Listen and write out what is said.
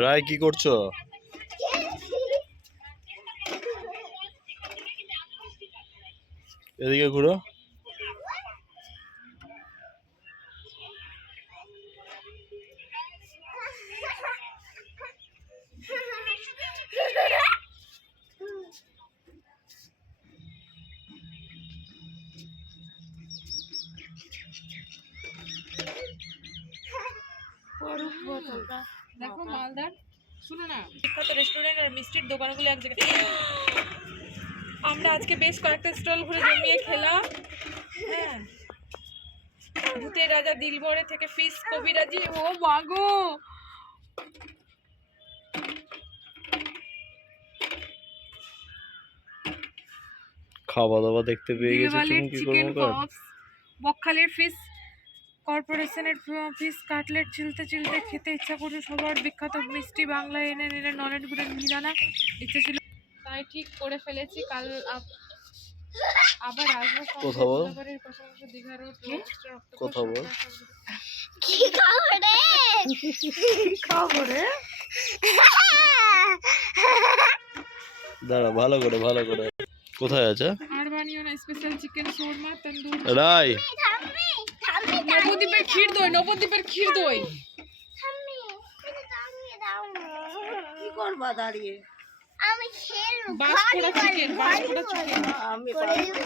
রায় কি করছো? এদিকে ঘুরো। দেখো মালদার, শুনো না, বিখ্যাত রেস্টুরেন্ট আর মিষ্টির দোকানগুলো এক জায়গায়। আমরা আজকে বেশ কয়েকটা স্টল ঘুরে জমিয়ে খেলাম। হ্যাঁ, ভূতের রাজা দিলবরে থেকে ফিশ কবিরাজি। ও মাগো, খাওয়া দাওয়া দেখতে পেয়ে গেছে চুমকি চিকেন কর্মকার। পপস, বকখালির ফিশ কর্পোরেশনের ফিশ কাটলেট চিলতে চিলতে খেতে ইচ্ছা করছে সবার। বিখ্যাত মিষ্টি বাংলায় এনে নিলে নলেন গুড়ের মিহিদানা ইচ্ছে ছিল, তাই ঠিক করে ফেলেছি কাল আবার আসবো। কথা বল, পাশাপাশি দীঘা রোড, কথা বল। কি খবরে? খবরে দাঁড়া, ভালো করে ভালো করে। কোথায় আছে? আর বানিও না স্পেশাল চিকেন শোরমা তন্দুর। রায়, থামবি থামবি নবদ্বীপের ক্ষীর দই, নবদ্বীপের ক্ষীর দই। থামবি দাঁড়িয়ে দাও। কি করবা দাঁড়িয়ে? আমি খেলবো। বাঁশপোড়া চিকেন, বাঁশপোড়া চিকেন। আমি করে দিবো।